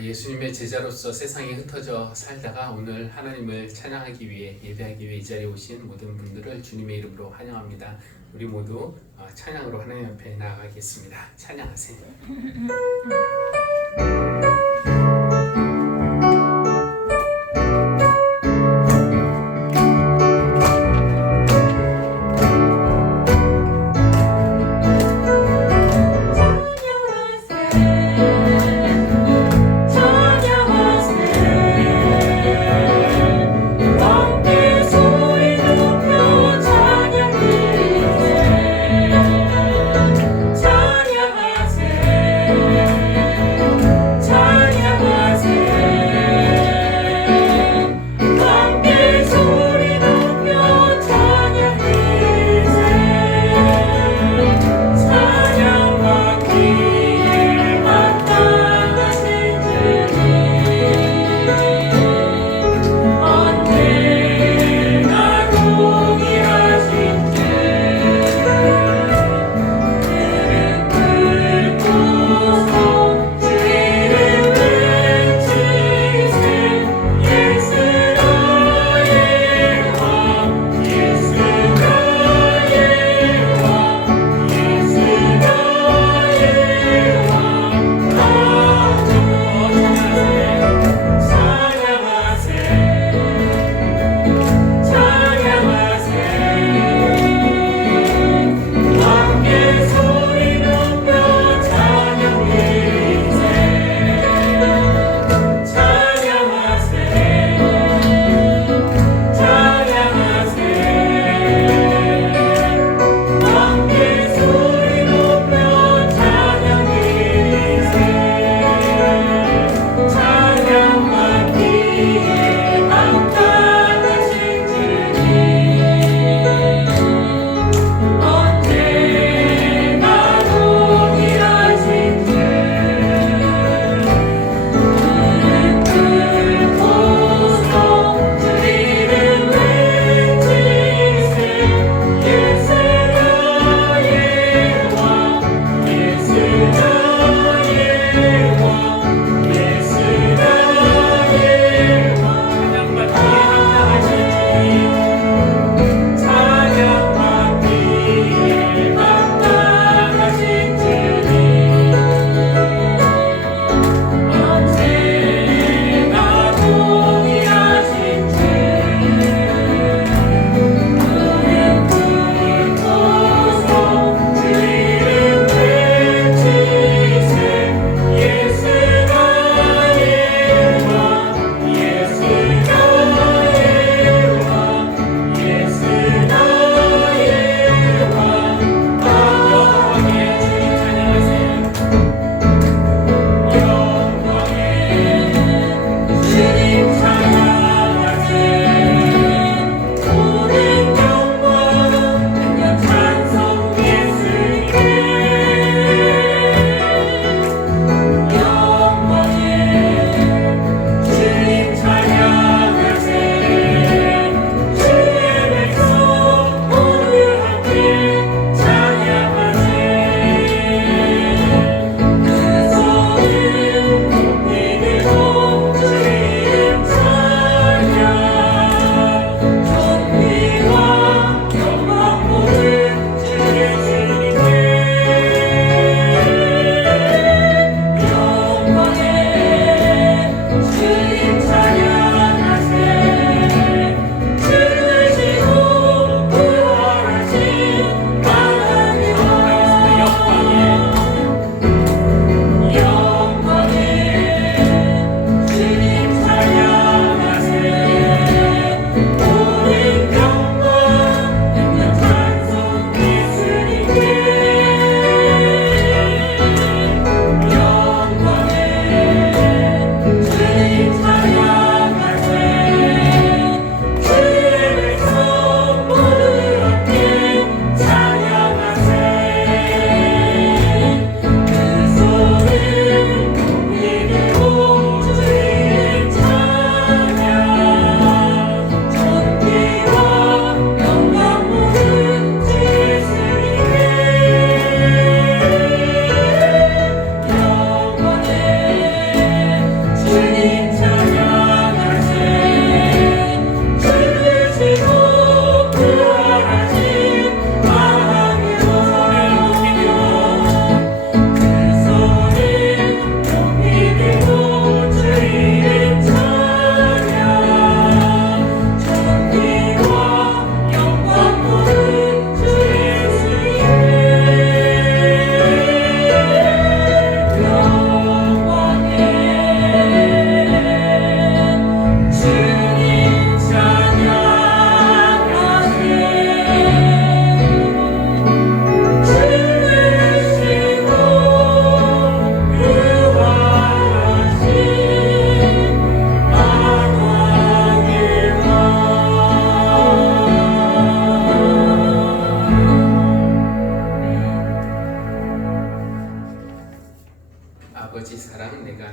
예수님의 제자로서 세상에 흩어져 살다가 오늘 하나님을 찬양하기 위해 예배하기 위해 이 자리에 오신 모든 분들을 주님의 이름으로 환영합니다. 우리 모두 찬양으로 하나님 앞에 나아가겠습니다. 찬양하세요. 찬양하세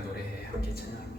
노래 함께 찬양합니다.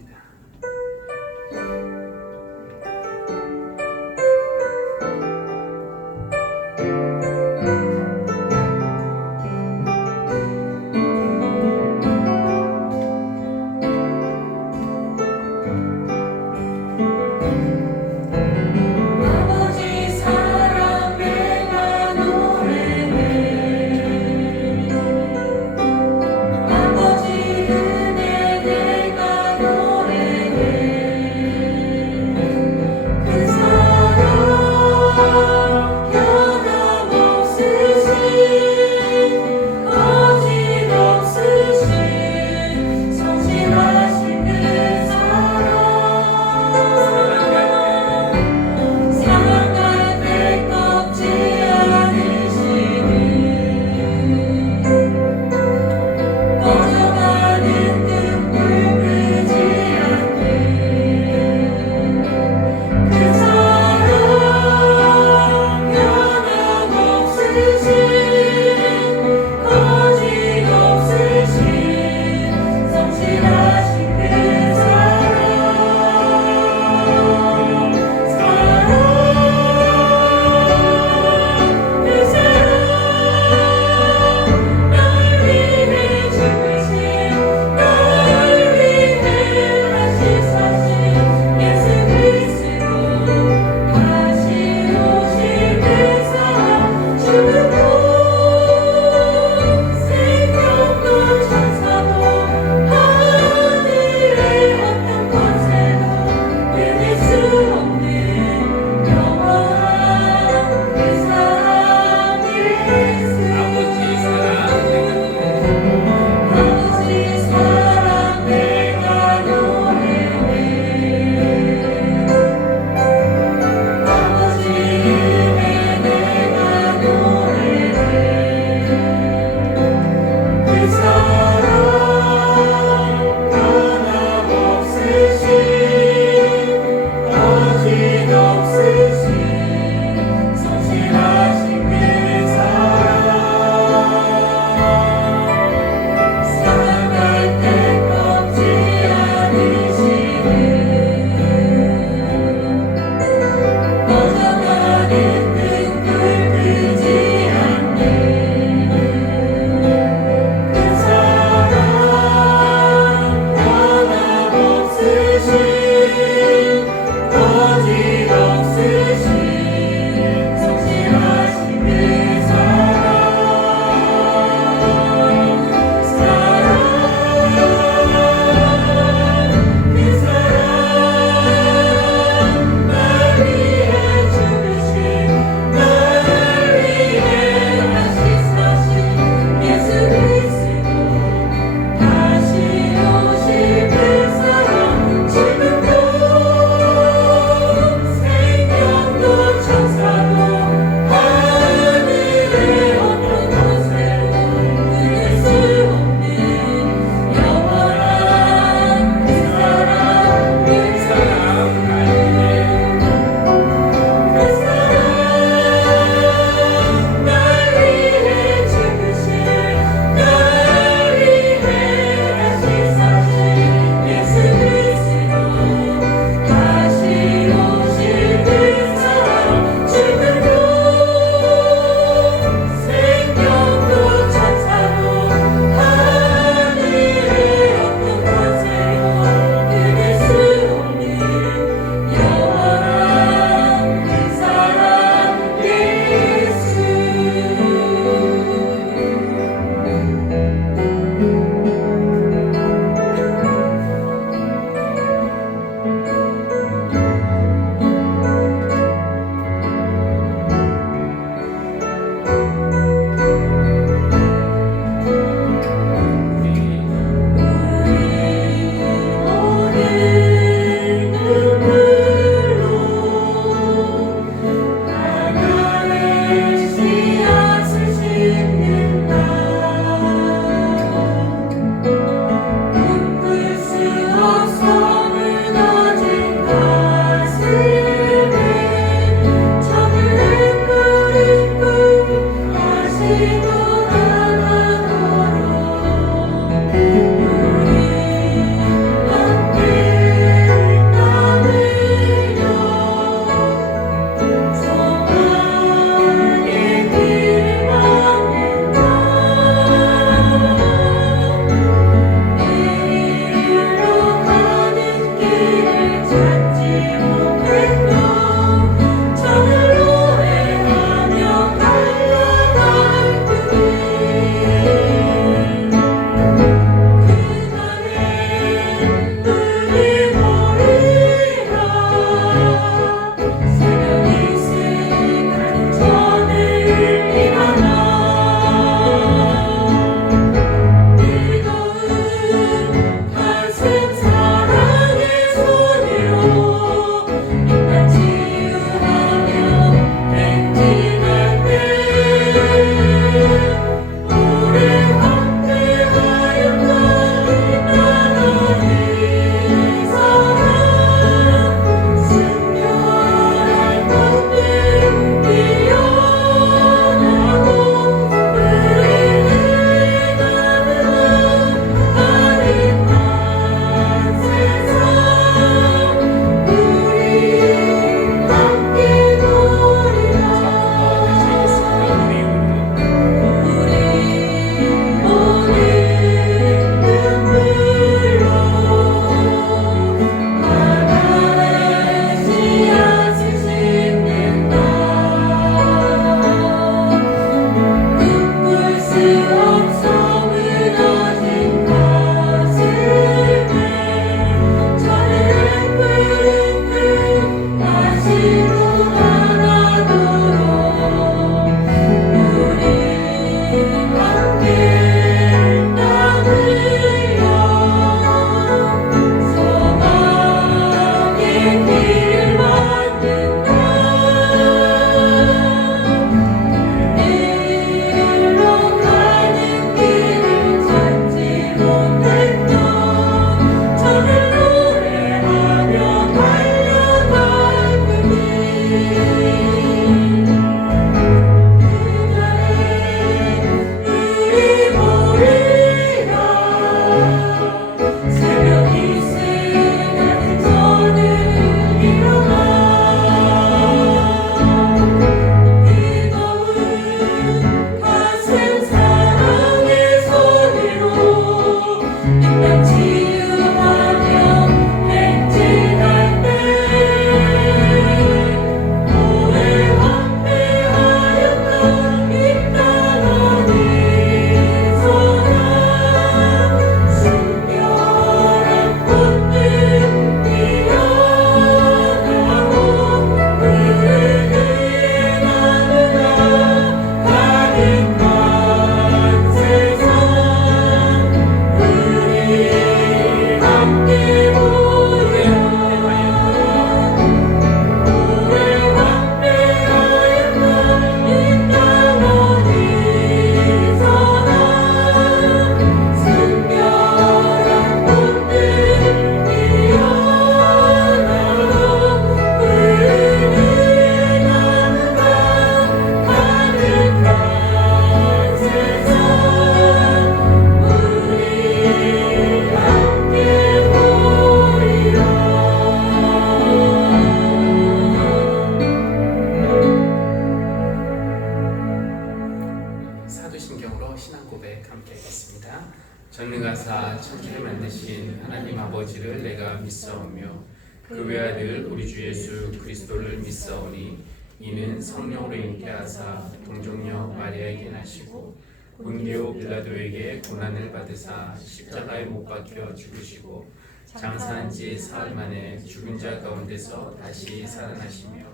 아버지를 내가 믿사오며 그 외아들 우리 주 예수 그리스도를 믿사오니 이는 성령으로 잉태하사 동정녀 마리아에게 나시고 본디오 빌라도에게 고난을 받으사 십자가에 못 박혀 죽으시고 장사한 지 사흘 만에 죽은 자 가운데서 다시 살아나시며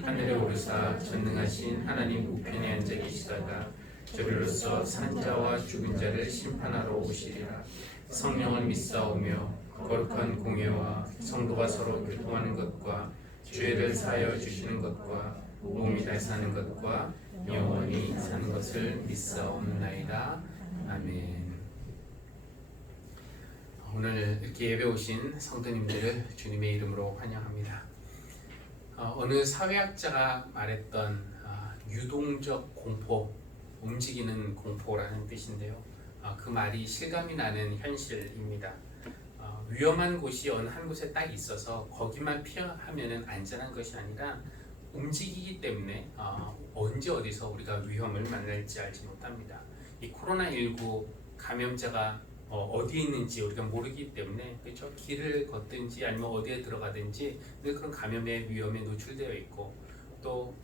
하늘에 오르사 전능하신 하나님 우편에 앉아 계시다가 저리로서 산 자와 죽은 자를 심판하러 오시리라. 성령을 믿사오며 거룩한 공예와 성도가 서로 교통하는 것과 죄를 사하여 주시는 것과 몸이 다시 사는 것과 영원히 사는 것을 믿사옵나이다. 아멘. 오늘 이렇게 예배 오신 성도님들을 주님의 이름으로 환영합니다. 어느 사회학자가 말했던 유동적 공포, 움직이는 공포라는 뜻인데요. 그 말이 실감이 나는 현실입니다. 위험한 곳이 어느 한 곳에 딱 있어서 거기만 피하면 안전한 것이 아니라 움직이기 때문에 언제 어디서 우리가 위험을 만날지 알지 못합니다. 이 코로나19 감염자가 어디에 있는지 우리가 모르기 때문에 그렇죠? 길을 걷든지 아니면 어디에 들어가든지 늘 그런 감염의 위험에 노출되어 있고 또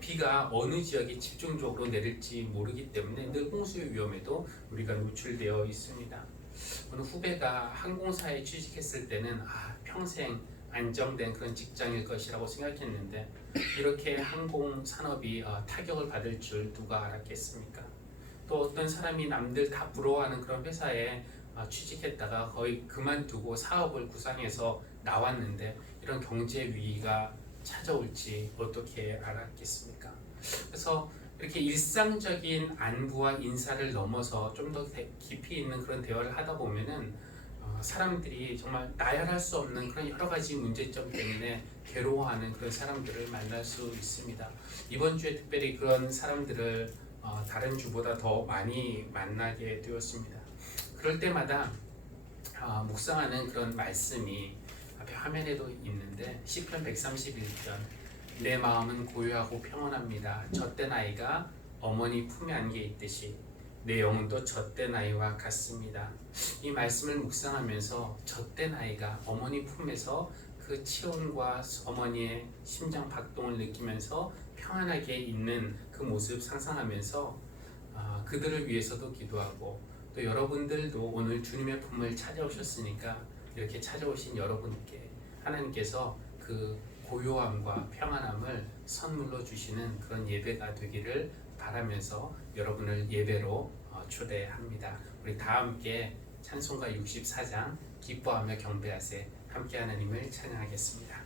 비가 어느 지역에 집중적으로 내릴지 모르기 때문에 늘 홍수의 위험에도 우리가 노출되어 있습니다. 어느 후배가 항공사에 취직했을 때는 평생 안정된 그런 직장일 것이라고 생각했는데 이렇게 항공 산업이 타격을 받을 줄 누가 알았겠습니까? 또 어떤 사람이 남들 다 부러워하는 그런 회사에 취직했다가 거의 그만두고 사업을 구상해서 나왔는데 이런 경제 위기가 찾아올지 어떻게 알았겠습니까? 그래서 이렇게 일상적인 안부와 인사를 넘어서 좀 더 깊이 있는 그런 대화를 하다 보면은 사람들이 정말 나열할 수 없는 그런 여러 가지 문제점 때문에 괴로워하는 그런 사람들을 만날 수 있습니다. 이번 주에 특별히 그런 사람들을 다른 주보다 더 많이 만나게 되었습니다. 그럴 때마다 묵상하는 그런 말씀이 앞에 화면에도 있는데 시편 131편 내 마음은 고요하고 평온합니다. 젖된 아이가 어머니 품에 안겨 있듯이 내 영혼도 젖된 아이와 같습니다. 이 말씀을 묵상하면서 젖된 아이가 어머니 품에서 그 체온과 어머니의 심장 박동을 느끼면서 평안하게 있는 그 모습 상상하면서 그들을 위해서도 기도하고 또 여러분들도 오늘 주님의 품을 찾아오셨으니까 이렇게 찾아오신 여러분께 하나님께서 그 고요함과 평안함을 선물로 주시는 그런 예배가 되기를 바라면서 여러분을 예배로 초대합니다. 우리 다 함께 찬송가 64장 기뻐하며 경배하세 함께 하나님을 찬양하겠습니다.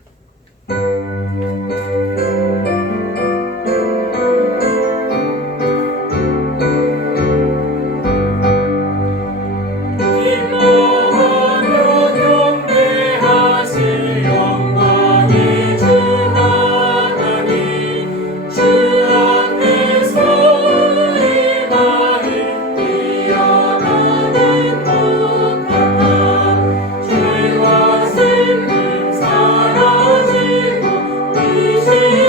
시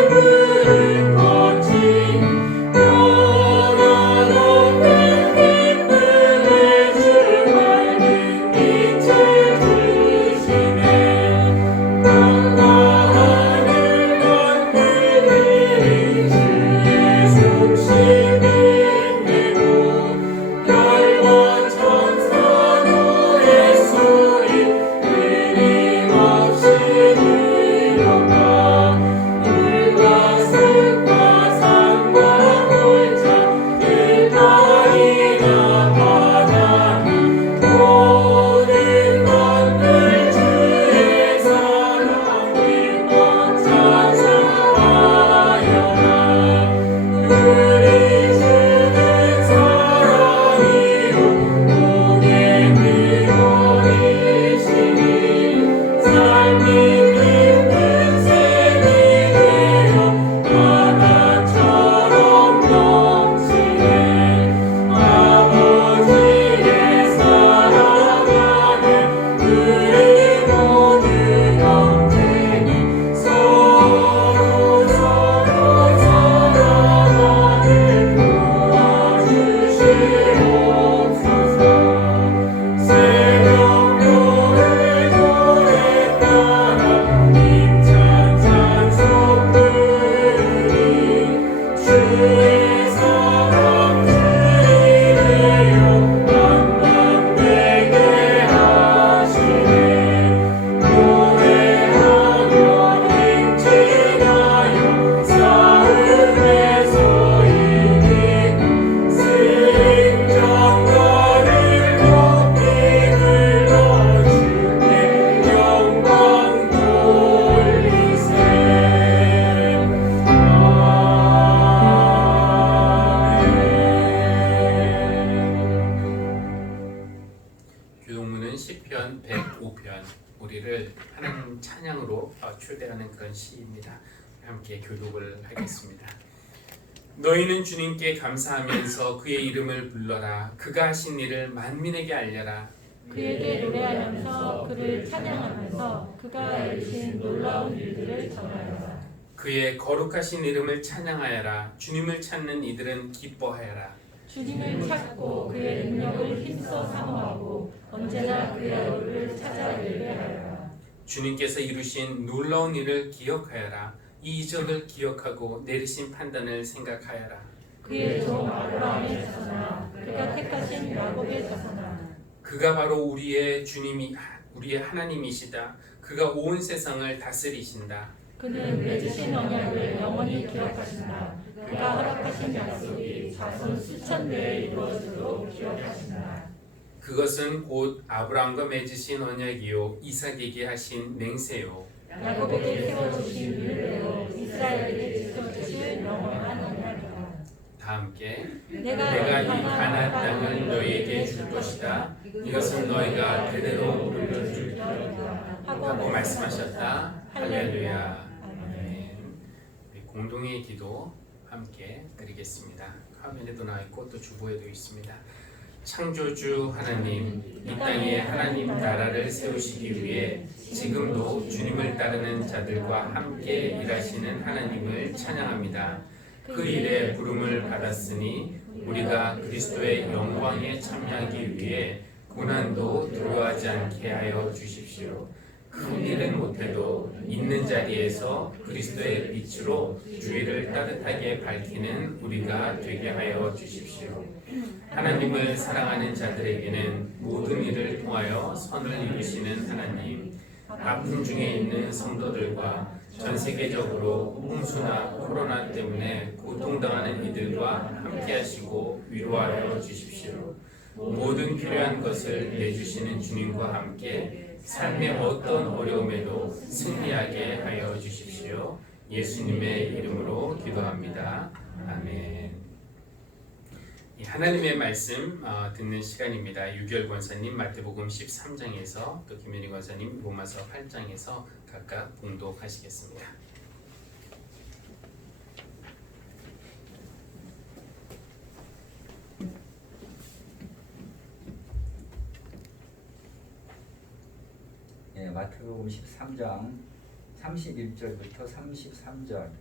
5편 우리를 하나님 찬양으로 초대하는 그런 시입니다. 함께 교독을 하겠습니다. 너희는 주님께 감사하면서 그의 이름을 불러라. 그가 하신 일을 만민에게 알려라. 그에게 노래하면서 그를 찬양하면서 그가 이루신 놀라운 일들을 전하여라. 그의 거룩하신 이름을 찬양하여라. 주님을 찾는 이들은 기뻐하여라. 주님을 찾고 그의 능력을 힘써 사모하고 언제나 그의 얼굴을 찾아 예배하여라. 주님께서 이루신 놀라운 일을 기억하여라. 이 이적을 기억하고 내리신 판단을 생각하여라. 그의 종 아브라함의 자손아, 그가 택하신 야곱의 자손아. 그가 바로 우리의 주님이 우리의 하나님이시다. 그가 온 세상을 다스리신다. 그는 맺으신 언약을 영원히 기억하신다. 그가 허락하신 약속이 자손 수천 대에 이루어지도록 기억하신다. 그것은 곧 아브라함과 맺으신 언약이요 이삭에게 하신 맹세요. 야곱에게 세워주신 율례요 이스라엘에게 지켜주실 영원한 언약이다. 다 함께 내가 이 가나안 땅을 너희에게 줄 것이다. 이것은 너희가 대대로 물려줄 것이다 하고 말씀하셨다. 할렐루야. 아멘. 우리 공동의 기도 함께 드리겠습니다. 화면에도 나와 있고 또 주보에도 있습니다. 창조주 하나님, 이 땅에 하나님 나라를 세우시기 위해 지금도 주님을 따르는 자들과 함께 일하시는 하나님을 찬양합니다. 그 일에 부름을 받았으니 우리가 그리스도의 영광에 참여하기 위해 고난도 두려워하지 않게 하여 주십시오. 큰 일은 못해도 있는 자리에서 그리스도의 빛으로 주위를 따뜻하게 밝히는 우리가 되게 하여 주십시오. 하나님을 사랑하는 자들에게는 모든 일을 통하여 선을 이루시는 하나님, 아픔 중에 있는 성도들과 전 세계적으로 홍수나 코로나 때문에 고통당하는 이들과 함께 하시고 위로하여 주십시오. 모든 필요한 것을 내주시는 주님과 함께 삶의 어떤 어려움에도 승리하게 하여 주십시오. 예수님의 이름으로 기도합니다. 아멘. 하나님의 말씀 듣는 시간입니다. 유결 권사님 마태복음 13장에서 또 김현희 권사님 로마서 8장에서 각각 봉독하시겠습니다. 마태복음 13장 31절부터 33절,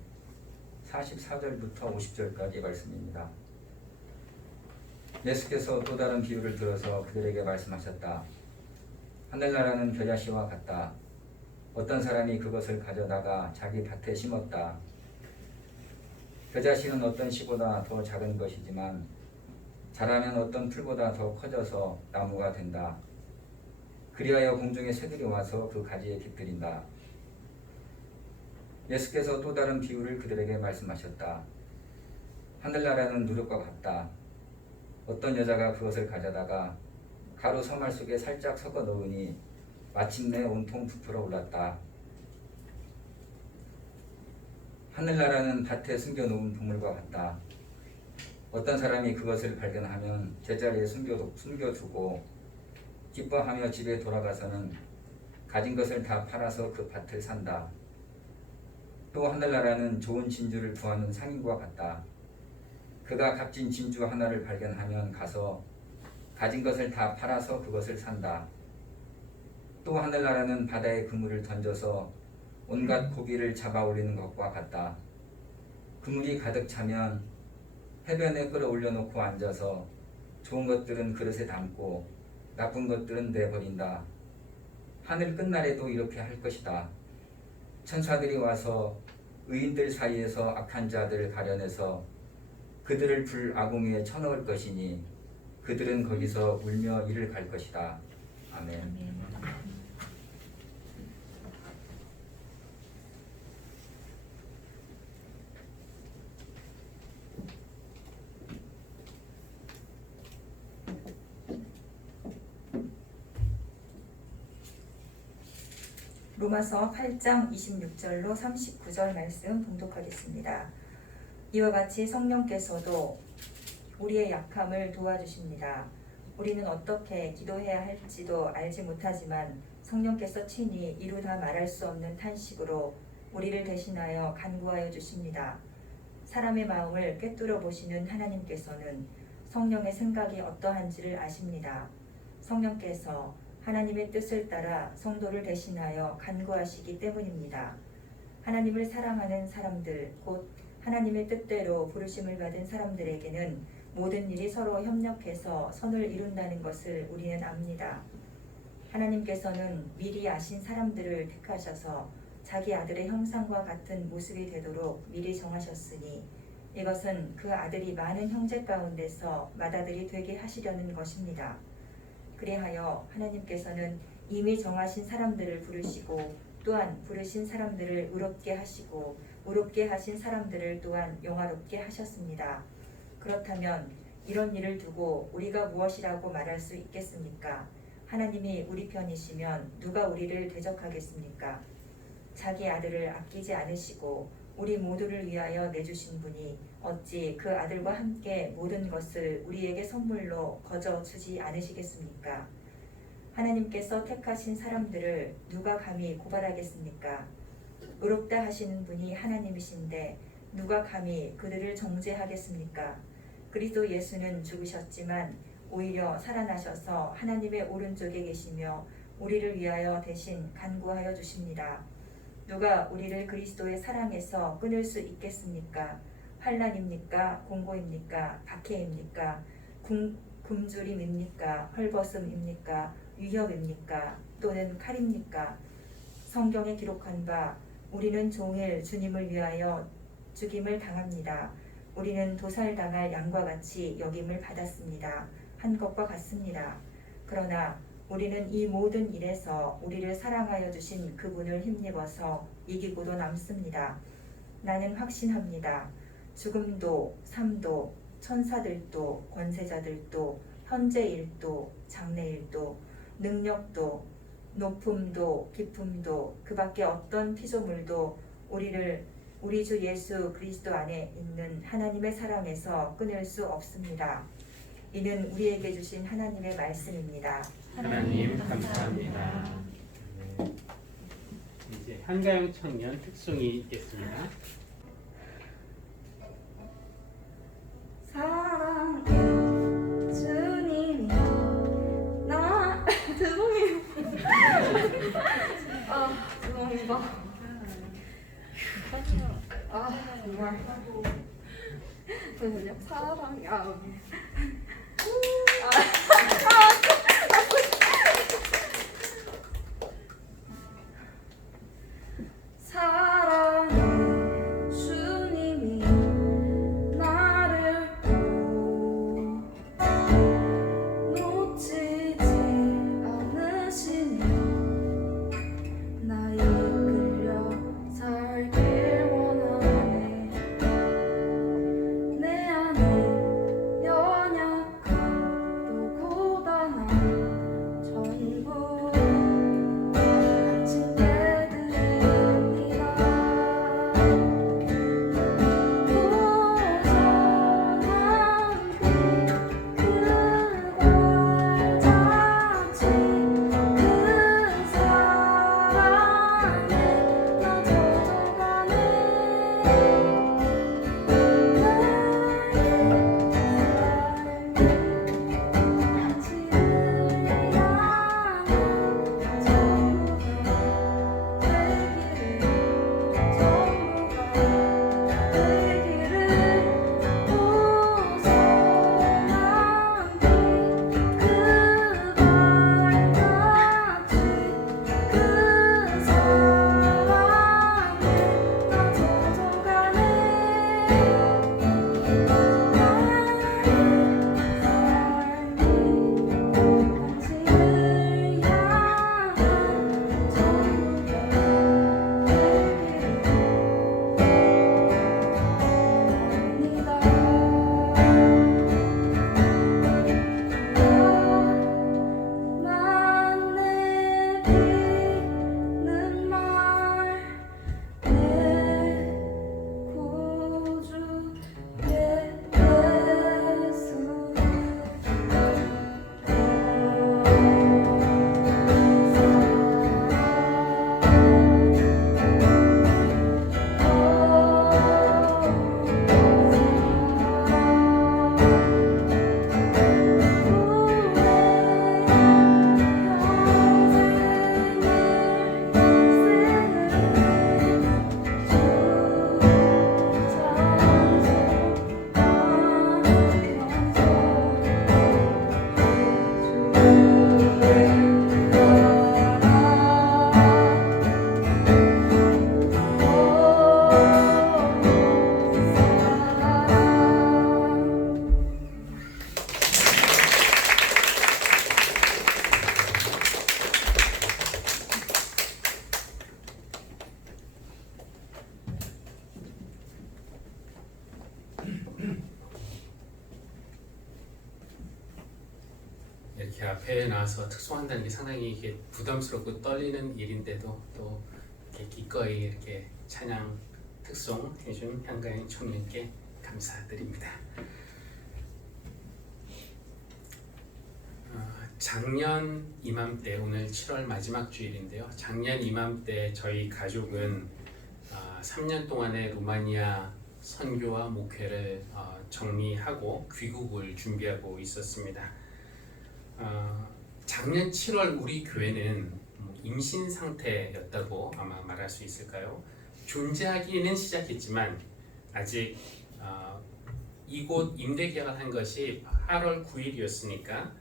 44절부터 50절까지 말씀입니다. 예수께서 또 다른 비유를 들어서 그들에게 말씀하셨다. 하늘나라는 겨자씨와 같다. 어떤 사람이 그것을 가져다가 자기 밭에 심었다. 겨자씨는 어떤 씨보다 더 작은 것이지만 자라면 어떤 풀보다 더 커져서 나무가 된다. 그리하여 공중의 새들이 와서 그 가지에 깃들인다. 예수께서 또 다른 비유를 그들에게 말씀하셨다. 하늘나라는 누룩과 같다. 어떤 여자가 그것을 가져다가 가루 서말 속에 살짝 섞어 넣으니 마침내 온통 부풀어 올랐다. 하늘나라는 밭에 숨겨놓은 보물과 같다. 어떤 사람이 그것을 발견하면 제자리에 숨겨두고 기뻐하며 집에 돌아가서는 가진 것을 다 팔아서 그 밭을 산다. 또 하늘나라는 좋은 진주를 구하는 상인과 같다. 그가 값진 진주 하나를 발견하면 가서 가진 것을 다 팔아서 그것을 산다. 또 하늘나라는 바다에 그물을 던져서 온갖 고기를 잡아 올리는 것과 같다. 그물이 가득 차면 해변에 끌어올려 놓고 앉아서 좋은 것들은 그릇에 담고 나쁜 것들은 내버린다. 하늘 끝날에도 이렇게 할 것이다. 천사들이 와서 의인들 사이에서 악한 자들을 가려내서 그들을 불 아궁이에 쳐넣을 것이니 그들은 거기서 울며 이를 갈 것이다. 아멘. 로마서 8장 26절로 39절 말씀 봉독하겠습니다. 이와 같이 성령께서도 우리의 약함을 도와주십니다. 우리는 어떻게 기도해야 할지도 알지 못하지만 성령께서 친히 이루다 말할 수 없는 탄식으로 우리를 대신하여 간구하여 주십니다. 사람의 마음을 꿰뚫어 보시는 하나님께서는 성령의 생각이 어떠한지를 아십니다. 성령께서 하나님의 뜻을 따라 성도를 대신하여 간구하시기 때문입니다. 하나님을 사랑하는 사람들, 곧 하나님의 뜻대로 부르심을 받은 사람들에게는 모든 일이 서로 협력해서 선을 이룬다는 것을 우리는 압니다. 하나님께서는 미리 아신 사람들을 택하셔서 자기 아들의 형상과 같은 모습이 되도록 미리 정하셨으니 이것은 그 아들이 많은 형제 가운데서 맏아들이 되게 하시려는 것입니다. 그리하여 하나님께서는 이미 정하신 사람들을 부르시고 또한 부르신 사람들을 의롭게 하시고 의롭게 하신 사람들을 또한 영화롭게 하셨습니다. 그렇다면 이런 일을 두고 우리가 무엇이라고 말할 수 있겠습니까? 하나님이 우리 편이시면 누가 우리를 대적하겠습니까? 자기 아들을 아끼지 않으시고 우리 모두를 위하여 내주신 분이 어찌 그 아들과 함께 모든 것을 우리에게 선물로 거저 주지 않으시겠습니까? 하나님께서 택하신 사람들을 누가 감히 고발하겠습니까? 의롭다 하시는 분이 하나님이신데 누가 감히 그들을 정죄하겠습니까? 그리스도 예수는 죽으셨지만 오히려 살아나셔서 하나님의 오른쪽에 계시며 우리를 위하여 대신 간구하여 주십니다. 누가 우리를 그리스도의 사랑에서 끊을 수 있겠습니까? 환난입니까? 공고입니까? 박해입니까? 굶주림입니까? 헐벗음입니까? 위협입니까? 또는 칼입니까? 성경에 기록한 바 우리는 종일 주님을 위하여 죽임을 당합니다. 우리는 도살당할 양과 같이 여김을 받았습니다. 한 것과 같습니다. 그러나 우리는 이 모든 일에서 우리를 사랑하여 주신 그분을 힘입어서 이기고도 남습니다. 나는 확신합니다. 죽음도 삶도 천사들도 권세자들도 현재 일도 장래 일도 능력도 높음도 깊음도 그 밖에 어떤 피조물도 우리를 우리 주 예수 그리스도 안에 있는 하나님의 사랑에서 끊을 수 없습니다. 이는 우리에게 주신 하나님의 말씀입니다. 하나님 감사합니다. 네. 이제 한가영 청년 특송이 있겠습니다. 사랑해 주님이 나 죄송해요. 죄송합니다. 정말 잠시만요. 사랑해 사랑해 주님이 나를 놓치지 않으시며 나 이끌려 살길 원하네 내 안에 연약 이렇게 앞에 나와서 특송한다는 게 상당히 이게 부담스럽고 떨리는 일인데도 또 이렇게 기꺼이 이렇게 찬양 특송 해준 한가영 총리님께 감사드립니다. 작년 이맘때 오늘 7월 마지막 주일인데요. 작년 이맘때 저희 가족은 3년 동안의 루마니아 선교와 목회를 정리하고 귀국을 준비하고 있었습니다. 작년 7월 우리 교회는 임신 상태였다고 아마 말할 수 있을까요? 존재하기는 시작했지만 아직 이곳 임대 계약을 한 것이 8월 9일이었으니까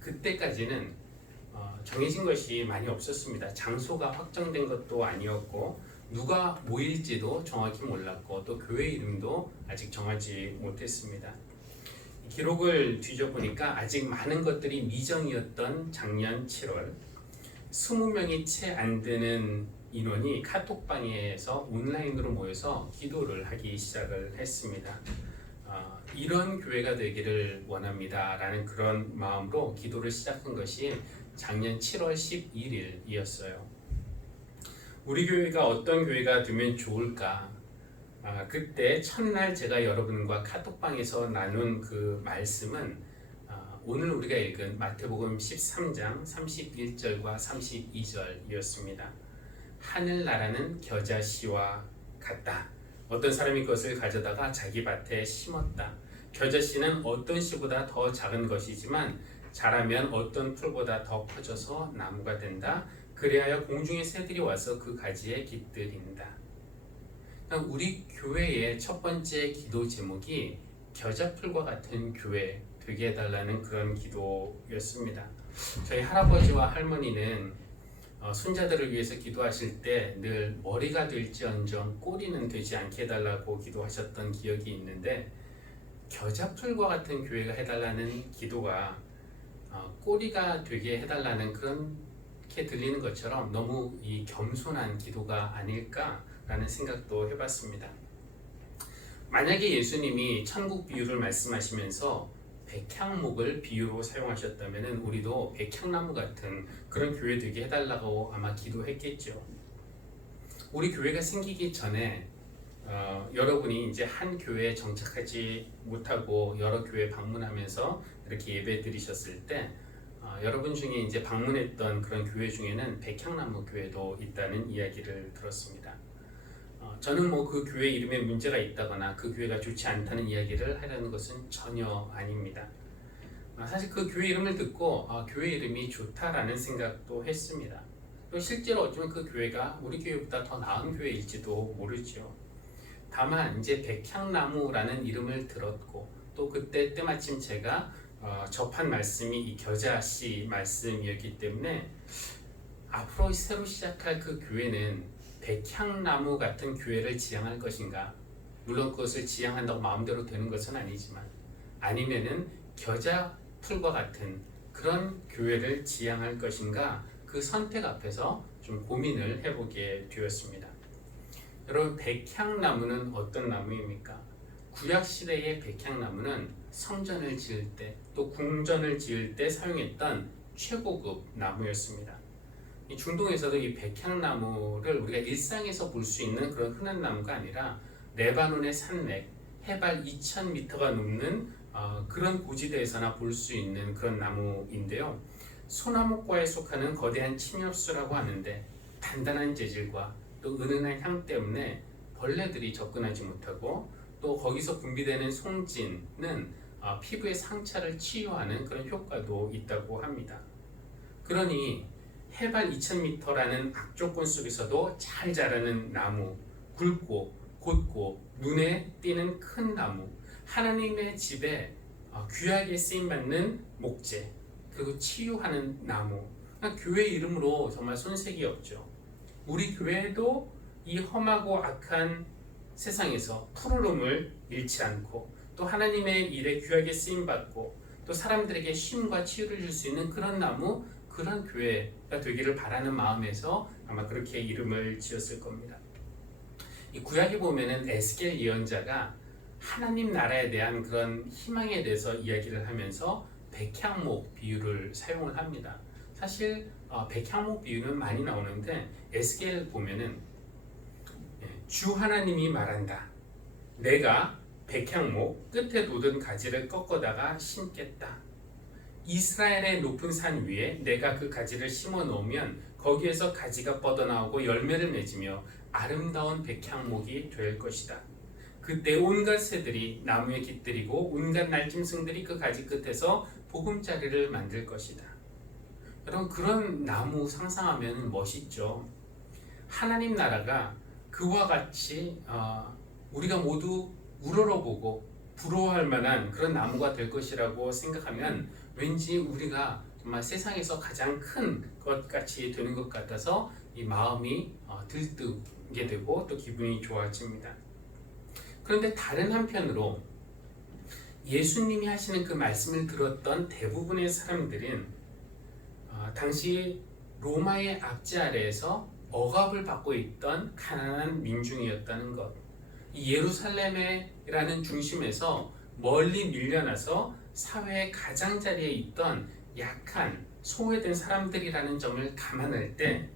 그때까지는 정해진 것이 많이 없었습니다. 장소가 확정된 것도 아니었고 누가 모일지도 정확히 몰랐고 또 교회 이름도 아직 정하지 못했습니다. 기록을 뒤져보니까 아직 많은 것들이 미정이었던 작년 7월 20명이 채 안 되는 인원이 카톡방에서 온라인으로 모여서 기도를 하기 시작을 했습니다. 이런 교회가 되기를 원합니다 라는 그런 마음으로 기도를 시작한 것이 작년 7월 11일이었어요. 우리 교회가 어떤 교회가 되면 좋을까? 그때 첫날 제가 여러분과 카톡방에서 나눈 그 말씀은 오늘 우리가 읽은 마태복음 13장 31절과 32절이었습니다. 하늘나라는 겨자씨와 같다. 어떤 사람이 그것을 가져다가 자기 밭에 심었다. 겨자씨는 어떤 씨보다 더 작은 것이지만 자라면 어떤 풀보다 더 커져서 나무가 된다. 그리하여 공중의 새들이 와서 그 가지에 깃들인다. 그러니까 우리 교회의 첫 번째 기도 제목이 겨자풀과 같은 교회 되게 해달라는 그런 기도였습니다. 저희 할아버지와 할머니는 손자들을 위해서 기도하실 때 늘 머리가 될지언정 꼬리는 되지 않게 해달라고 기도하셨던 기억이 있는데 겨자풀과 같은 교회가 해달라는 기도가 꼬리가 되게 해달라는 그렇게 들리는 것처럼 너무 이 겸손한 기도가 아닐까라는 생각도 해봤습니다. 만약에 예수님이 천국 비유를 말씀하시면서 백향목을 비유로 사용하셨다면 우리도 백향나무 같은 그런 교회 되게 해달라고 아마 기도했겠죠. 우리 교회가 생기기 전에 여러분이 이제 한 교회에 정착하지 못하고 여러 교회 방문하면서 이렇게 예배 드리셨을 때 여러분 중에 이제 방문했던 그런 교회 중에는 백향나무 교회도 있다는 이야기를 들었습니다. 저는 뭐 그 교회 이름에 문제가 있다거나 그 교회가 좋지 않다는 이야기를 하려는 것은 전혀 아닙니다. 사실 그 교회 이름을 듣고 교회 이름이 좋다라는 생각도 했습니다. 또 실제로 어쩌면 그 교회가 우리 교회보다 더 나은 교회일지도 모르죠. 다만 이제 백향나무라는 이름을 들었고 또 그때 때마침 제가 접한 말씀이 이 겨자씨 말씀이었기 때문에 앞으로 새로 시작할 그 교회는 백향나무 같은 교회를 지향할 것인가? 물론 그것을 지향한다고 마음대로 되는 것은 아니지만 아니면은 겨자풀과 같은 그런 교회를 지향할 것인가? 그 선택 앞에서 좀 고민을 해보게 되었습니다. 여러분, 백향나무는 어떤 나무입니까? 구약시대의 백향나무는 성전을 지을 때 또 궁전을 지을 때 사용했던 최고급 나무였습니다. 이 중동에서도 이 백향나무를 우리가 일상에서 볼 수 있는 그런 흔한 나무가 아니라 레바논의 산맥 해발 2000m가 넘는 그런 고지대에서나 볼 수 있는 그런 나무인데요. 소나무과에 속하는 거대한 침엽수라고 하는데 단단한 재질과 또 은은한 향 때문에 벌레들이 접근하지 못하고 또 거기서 분비되는 송진은 피부의 상처를 치유하는 그런 효과도 있다고 합니다. 그러니 해발 2000m라는 악조건 속에서도 잘 자라는 나무, 굵고 곧고 눈에 띄는 큰 나무, 하나님의 집에 귀하게 쓰임받는 목재, 그리고 치유하는 나무. 그러니까 교회 이름으로 정말 손색이 없죠. 우리 교회도 이 험하고 악한 세상에서 푸르름을 잃지 않고 또 하나님의 일에 귀하게 쓰임받고 또 사람들에게 쉼과 치유를 줄 수 있는 그런 나무, 그런 교회가 되기를 바라는 마음에서 아마 그렇게 이름을 지었을 겁니다. 이 구약에 보면은 에스겔 예언자가 하나님 나라에 대한 그런 희망에 대해서 이야기를 하면서 백향목 비유를 사용을 합니다. 사실 백향목 비유는 많이 나오는데 에스겔 보면은 주 하나님이 말한다. 내가 백향목 끝에 돋은 가지를 꺾어다가 심겠다. 이스라엘의 높은 산 위에 내가 그 가지를 심어 놓으면 거기에서 가지가 뻗어나오고 열매를 맺으며 아름다운 백향목이 될 것이다. 그때 온갖 새들이 나무에 깃들이고 온갖 날짐승들이 그 가지 끝에서 보금자리를 만들 것이다. 여러분, 그런 나무 상상하면 멋있죠. 하나님 나라가 그와 같이 우리가 모두 우러러보고 부러워할 만한 그런 나무가 될 것이라고 생각하면 왠지 우리가 정말 세상에서 가장 큰 것 같이 되는 것 같아서 이 마음이 들뜨게 되고 또 기분이 좋아집니다. 그런데 다른 한편으로 예수님이 하시는 그 말씀을 들었던 대부분의 사람들은 당시 로마의 압제 아래에서 억압을 받고 있던 가난한 민중이었다는 것, 이 예루살렘이라는 중심에서 멀리 밀려나서 사회의 가장자리에 있던 약한 소외된 사람들이라는 점을 감안할 때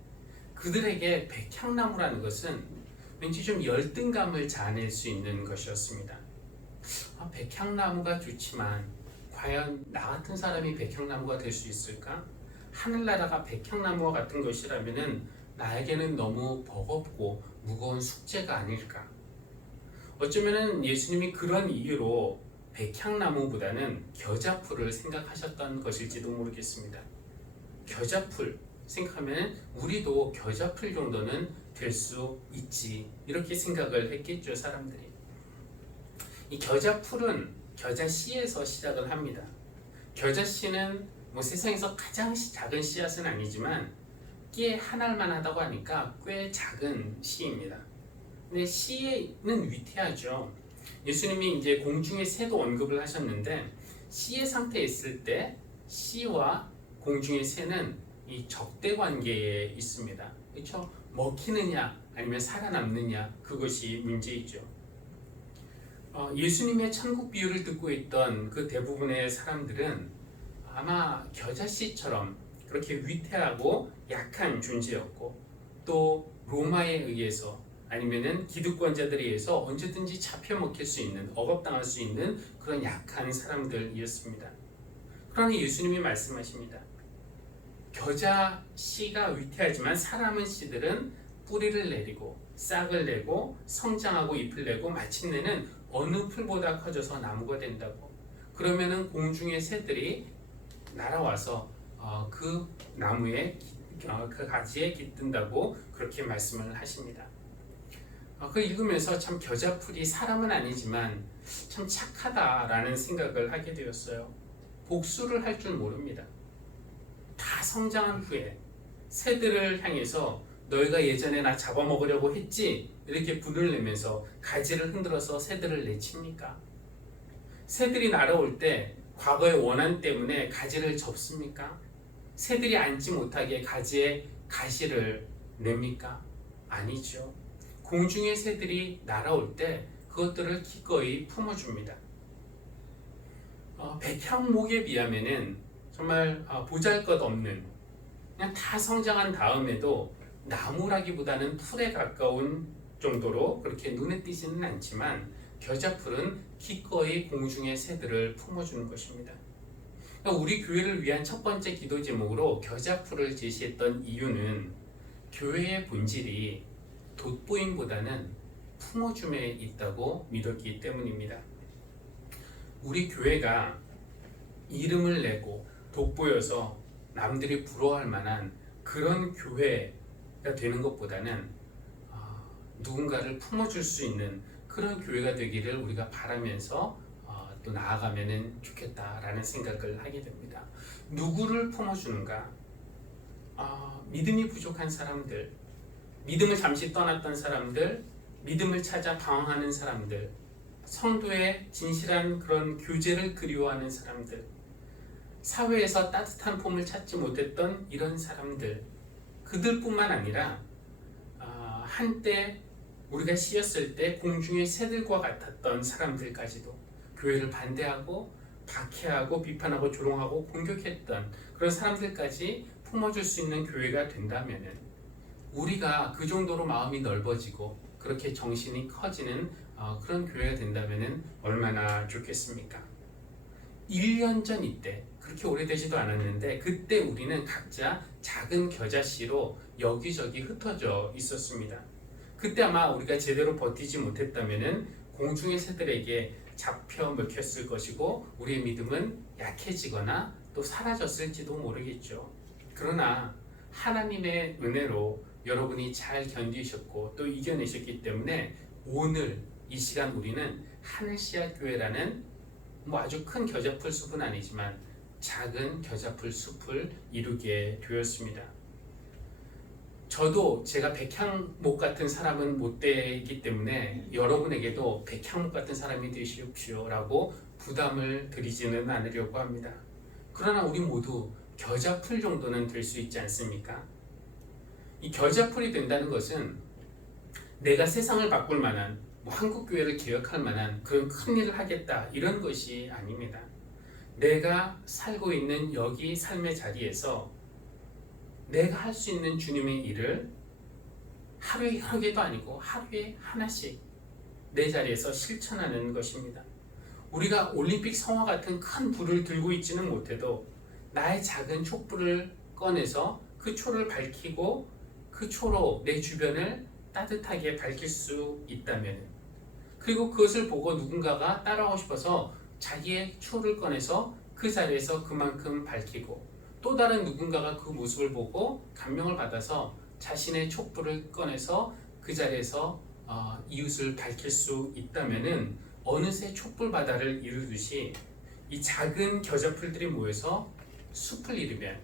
그들에게 백향나무라는 것은 왠지 좀 열등감을 자아낼 수 있는 것이었습니다. 백향나무가 좋지만 과연 나 같은 사람이 백향나무가 될 수 있을까? 하늘나라가 백향나무와 같은 것이라면 나에게는 너무 버겁고 무거운 숙제가 아닐까? 어쩌면 예수님이 그런 이유로 백향나무보다는 겨자풀을 생각하셨던 것일지도 모르겠습니다. 겨자풀 생각하면 우리도 겨자풀 정도는 될 수 있지, 이렇게 생각을 했겠죠, 사람들이. 이 겨자풀은 겨자씨에서 시작을 합니다. 겨자씨는 세상에서 가장 작은 씨앗은 아니지만 꽤 하나만 하다고 하니까 꽤 작은 씨입니다. 근데 씨는 위태하죠. 예수님이 이제 공중의 새도 언급을 하셨는데 씨의 상태에 있을 때 씨와 공중의 새는 이 적대 관계에 있습니다. 그렇죠? 먹히느냐 아니면 살아남느냐, 그것이 문제이죠. 예수님의 천국 비유를 듣고 있던 그 대부분의 사람들은 아마 겨자씨처럼 그렇게 위태하고 약한 존재였고, 또 로마에 의해서 아니면은 기득권자들에 의해서 언제든지 잡혀먹힐 수 있는, 억압당할 수 있는 그런 약한 사람들이었습니다. 그러니 예수님이 말씀하십니다. 겨자 씨가 위태하지만 살아남은 씨들은 뿌리를 내리고 싹을 내고 성장하고 잎을 내고 마침내는 어느 풀보다 커져서 나무가 된다고. 그러면은 공중의 새들이 날아와서 그 나무에 그 가지에 깃든다고 그렇게 말씀을 하십니다. 그 읽으면서 참 겨자풀이 사람은 아니지만 참 착하다라는 생각을 하게 되었어요. 복수를 할 줄 모릅니다. 다 성장한 후에 새들을 향해서 너희가 예전에 나 잡아먹으려고 했지? 이렇게 분을 내면서 가지를 흔들어서 새들을 내칩니까? 새들이 날아올 때 과거의 원한 때문에 가지를 접습니까? 새들이 앉지 못하게 가지에 가시를 냅니까? 아니죠. 공중의 새들이 날아올 때 그것들을 기꺼이 품어줍니다. 백향목에 비하면은 정말 보잘것없는, 그냥 다 성장한 다음에도 나무라기보다는 풀에 가까운 정도로 그렇게 눈에 띄지는 않지만 겨자풀은 기꺼이 공중의 새들을 품어주는 것입니다. 그러니까 우리 교회를 위한 첫 번째 기도 제목으로 겨자풀을 제시했던 이유는 교회의 본질이 돋보임보다는 품어줌에 있다고 믿었기 때문입니다. 우리 교회가 이름을 내고 돋보여서 남들이 부러워할 만한 그런 교회가 되는 것보다는 누군가를 품어줄 수 있는 그런 교회가 되기를 우리가 바라면서 또 나아가면 좋겠다라는 생각을 하게 됩니다. 누구를 품어주는가? 믿음이 부족한 사람들, 믿음을 잠시 떠났던 사람들, 믿음을 찾아 방황하는 사람들, 성도의 진실한 그런 교제를 그리워하는 사람들, 사회에서 따뜻한 폼을 찾지 못했던 이런 사람들, 그들뿐만 아니라 한때 우리가 씌었을 때 공중의 새들과 같았던 사람들까지도 교회를 반대하고 박해하고 비판하고 조롱하고 공격했던 그런 사람들까지 품어줄 수 있는 교회가 된다면은 우리가 그 정도로 마음이 넓어지고 그렇게 정신이 커지는 그런 교회가 된다면은 얼마나 좋겠습니까? 1년 전 이때 그렇게 오래되지도 않았는데 그때 우리는 각자 작은 겨자씨로 여기저기 흩어져 있었습니다. 그때 아마 우리가 제대로 버티지 못했다면은 공중의 새들에게 잡혀 먹혔을 것이고 우리의 믿음은 약해지거나 또 사라졌을지도 모르겠죠. 그러나 하나님의 은혜로 여러분이 잘 견디셨고 또 이겨내셨기 때문에 오늘 이 시간 우리는 하늘씨앗 교회라는 아주 큰 겨자풀 숲은 아니지만 작은 겨자풀 숲을 이루게 되었습니다. 저도 제가 백향목 같은 사람은 못 되기 때문에 여러분에게도 백향목 같은 사람이 되십시오라고 부담을 드리지는 않으려고 합니다. 그러나 우리 모두 겨자풀 정도는 될 수 있지 않습니까? 이 겨자풀이 된다는 것은 내가 세상을 바꿀 만한 한국교회를 개혁할 만한 그런 큰 일을 하겠다 이런 것이 아닙니다. 내가 살고 있는 여기 삶의 자리에서 내가 할 수 있는 주님의 일을 하루에 여러 개도 아니고 하루에 하나씩 내 자리에서 실천하는 것입니다. 우리가 올림픽 성화 같은 큰 불을 들고 있지는 못해도 나의 작은 촛불을 꺼내서 그 초를 밝히고 그 초로 내 주변을 따뜻하게 밝힐 수 있다면, 그리고 그것을 보고 누군가가 따라오고 싶어서 자기의 초를 꺼내서 그 자리에서 그만큼 밝히고 또 다른 누군가가 그 모습을 보고 감명을 받아서 자신의 촛불을 꺼내서 그 자리에서 이웃을 밝힐 수 있다면은 어느새 촛불 바다를 이루듯이 이 작은 겨자풀들이 모여서 숲을 이루면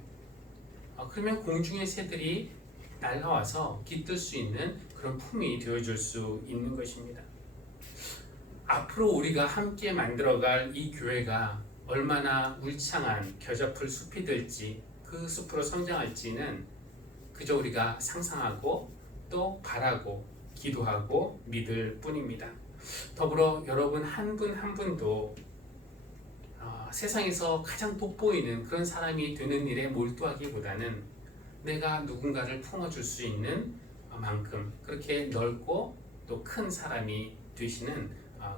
그러면 공중의 새들이 날아와서 깃들 수 있는 그런 품이 되어줄 수 있는 것입니다. 앞으로 우리가 함께 만들어갈 이 교회가 얼마나 울창한 겨자풀 숲이 될지, 그 숲으로 성장할지는 그저 우리가 상상하고 또 바라고 기도하고 믿을 뿐입니다. 더불어 여러분 한 분 한 분도 세상에서 가장 돋보이는 그런 사람이 되는 일에 몰두하기보다는 내가 누군가를 품어줄 수 있는 만큼 그렇게 넓고 또 큰 사람이 되시는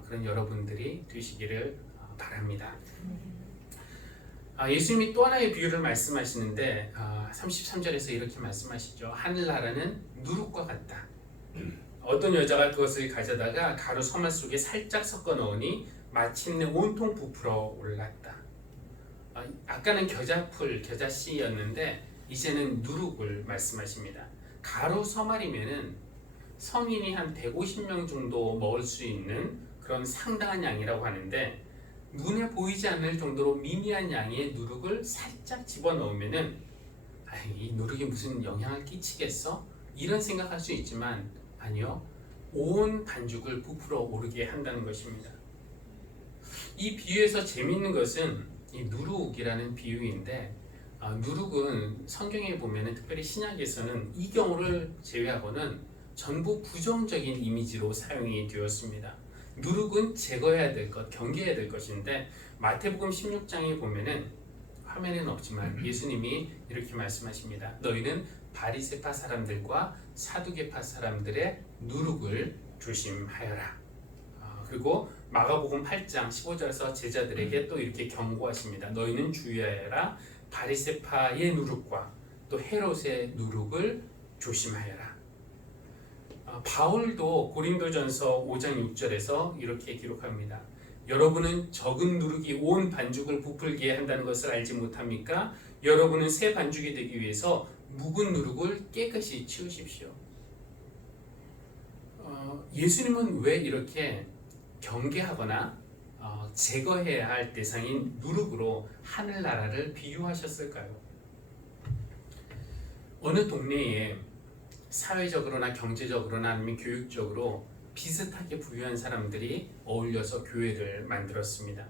그런 여러분들이 되시기를 바랍니다. 예수님이 또 하나의 비유를 말씀하시는데 33절에서 이렇게 말씀하시죠. 하늘나라는 누룩과 같다. 어떤 여자가 그것을 가져다가 가루 서말 속에 살짝 섞어 넣으니 마침내 온통 부풀어 올랐다. 아까는 겨자풀, 겨자씨였는데 이제는 누룩을 말씀하십니다. 가루 서말이면은 성인이 한 150명 정도 먹을 수 있는 그런 상당한 양이라고 하는데, 눈에 보이지 않을 정도로 미미한 양의 누룩을 살짝 집어넣으면은 이 누룩이 무슨 영향을 끼치겠어? 이런 생각할 수 있지만 아니요, 온 반죽을 부풀어 오르게 한다는 것입니다. 이 비유에서 재미있는 것은 이 누룩이라는 비유인데, 누룩은 성경에 보면은 특별히 신약에서는 이 경우를 제외하고는 전부 부정적인 이미지로 사용이 되었습니다. 누룩은 제거해야 될 것, 경계해야 될 것인데 마태복음 16장에 보면은 화면에는 없지만 예수님이 이렇게 말씀하십니다. 너희는 바리새파 사람들과 사두개파 사람들의 누룩을 조심하여라. 그리고 마가복음 8장 15절에서 제자들에게 또 이렇게 경고하십니다. 너희는 주의하여라. 바리새파의 누룩과 또 헤롯의 누룩을 조심하여라. 바울도 고린도전서 5장 6절에서 이렇게 기록합니다. 여러분은 적은 누룩이 온 반죽을 부풀게 한다는 것을 알지 못합니까? 여러분은 새 반죽이 되기 위해서 묵은 누룩을 깨끗이 치우십시오. 예수님은 왜 이렇게 경계하거나 제거해야 할 대상인 누룩으로 하늘나라를 비유하셨을까요? 어느 동네에 사회적으로나 경제적으로나 아니면 교육적으로 비슷하게 부유한 사람들이 어울려서 교회를 만들었습니다.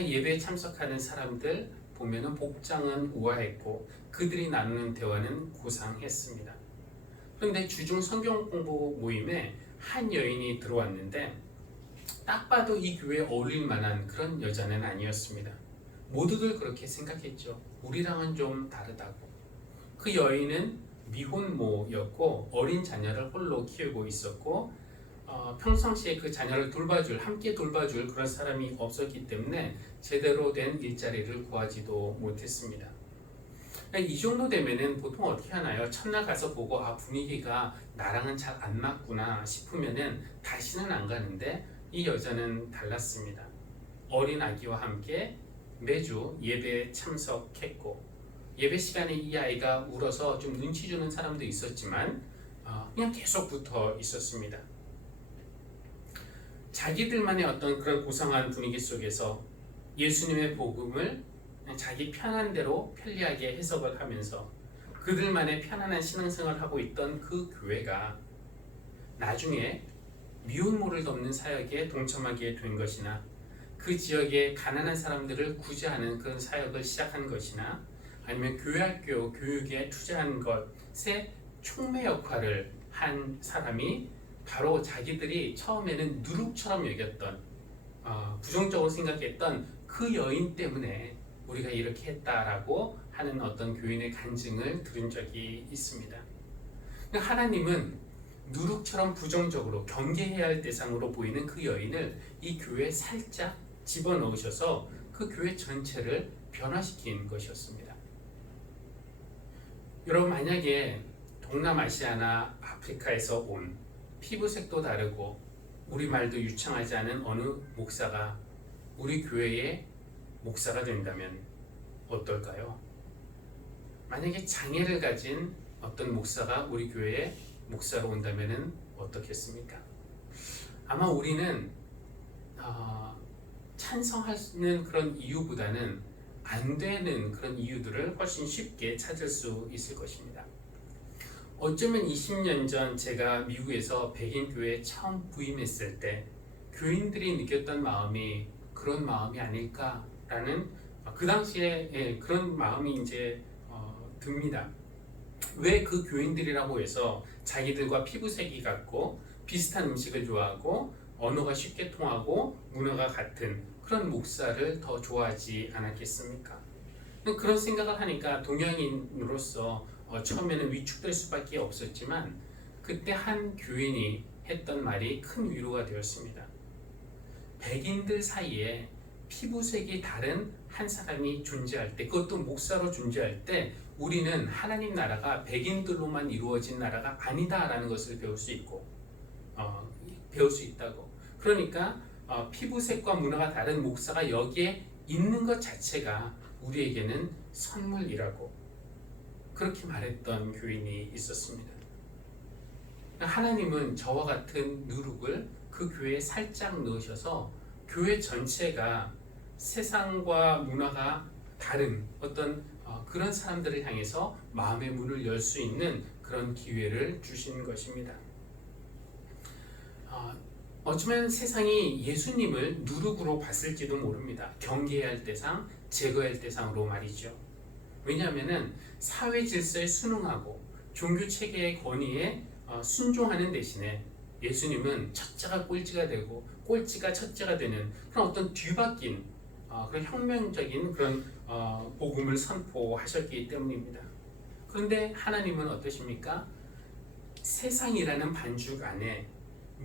예배에 참석하는 사람들 보면은 복장은 우아했고 그들이 나누는 대화는 고상했습니다. 그런데 주중 성경 공부 모임에 한 여인이 들어왔는데 딱 봐도 이 교회에 어울릴 만한 그런 여자는 아니었습니다. 모두들 그렇게 생각했죠. 우리랑은 좀 다르다고. 그 여인은 미혼모였고 어린 자녀를 홀로 키우고 있었고 평상시에 그 자녀를 함께 돌봐줄 그런 사람이 없었기 때문에 제대로 된 일자리를 구하지도 못했습니다. 이 정도 되면은 보통 어떻게 하나요? 첫날 가서 보고 분위기가 나랑은 잘 안 맞구나 싶으면은 다시는 안 가는데 이 여자는 달랐습니다. 어린 아기와 함께 매주 예배에 참석했고 예배 시간에 이 아이가 울어서 좀 눈치 주는 사람도 있었지만 그냥 계속 붙어 있었습니다. 자기들만의 어떤 그런 고상한 분위기 속에서 예수님의 복음을 자기 편한 대로 편리하게 해석을 하면서 그들만의 편안한 신앙생활을 하고 있던 그 교회가 나중에 미혼모를 돕는 사역에 동참하게 된 것이나 그 지역의 가난한 사람들을 구제하는 그런 사역을 시작한 것이나 아니면 교회학교 교육에 투자한 것에 촉매 역할을 한 사람이 바로 자기들이 처음에는 누룩처럼 여겼던 부정적으로 생각했던 그 여인 때문에 우리가 이렇게 했다라고 하는 어떤 교인의 간증을 들은 적이 있습니다. 하나님은 누룩처럼 부정적으로 경계해야 할 대상으로 보이는 그 여인을 이 교회에 살짝 집어넣으셔서 그 교회 전체를 변화시킨 것이었습니다. 여러분, 만약에 동남아시아나 아프리카에서 온 피부색도 다르고 우리말도 유창하지 않은 어느 목사가 우리 교회의 목사가 된다면 어떨까요? 만약에 장애를 가진 어떤 목사가 우리 교회에 목사로 온다면 어떻겠습니까? 아마 우리는 찬성하는 그런 이유보다는 안 되는 그런 이유들을 훨씬 쉽게 찾을 수 있을 것입니다. 어쩌면 20년 전 제가 미국에서 백인 교회에 처음 부임했을 때 교인들이 느꼈던 마음이 그런 마음이 아닐까라는 그 당시에 그런 마음이 이제 듭니다. 왜 그 교인들이라고 해서 자기들과 피부색이 같고 비슷한 음식을 좋아하고 언어가 쉽게 통하고 문화가 같은 그런 목사를 더 좋아하지 않았겠습니까? 그런 생각을 하니까 동양인으로서 처음에는 위축될 수밖에 없었지만 그때 한 교인이 했던 말이 큰 위로가 되었습니다. 백인들 사이에 피부색이 다른 한 사람이 존재할 때, 그것도 목사로 존재할 때 우리는 하나님 나라가 백인들로만 이루어진 나라가 아니다라는 것을 배울 수 있고 배울 수 있다고. 그러니까 피부색과 문화가 다른 목사가 여기에 있는 것 자체가 우리에게는 선물이라고 그렇게 말했던 교인이 있었습니다. 하나님은 저와 같은 누룩을 그 교회에 살짝 넣으셔서 교회 전체가 세상과 문화가 다른 어떤 그런 사람들을 향해서 마음의 문을 열 수 있는 그런 기회를 주신 것입니다. 어쩌면 세상이 예수님을 누룩으로 봤을지도 모릅니다. 경계해야 할 대상, 제거해야 할 대상으로 말이죠. 왜냐하면 사회 질서에 순응하고 종교 체계의 권위에 순종하는 대신에 예수님은 첫째가 꼴찌가 되고 꼴찌가 첫째가 되는 그런 어떤 뒤바뀐 그런 혁명적인 그런 복음을 선포하셨기 때문입니다. 그런데 하나님은 어떠십니까? 세상이라는 반죽 안에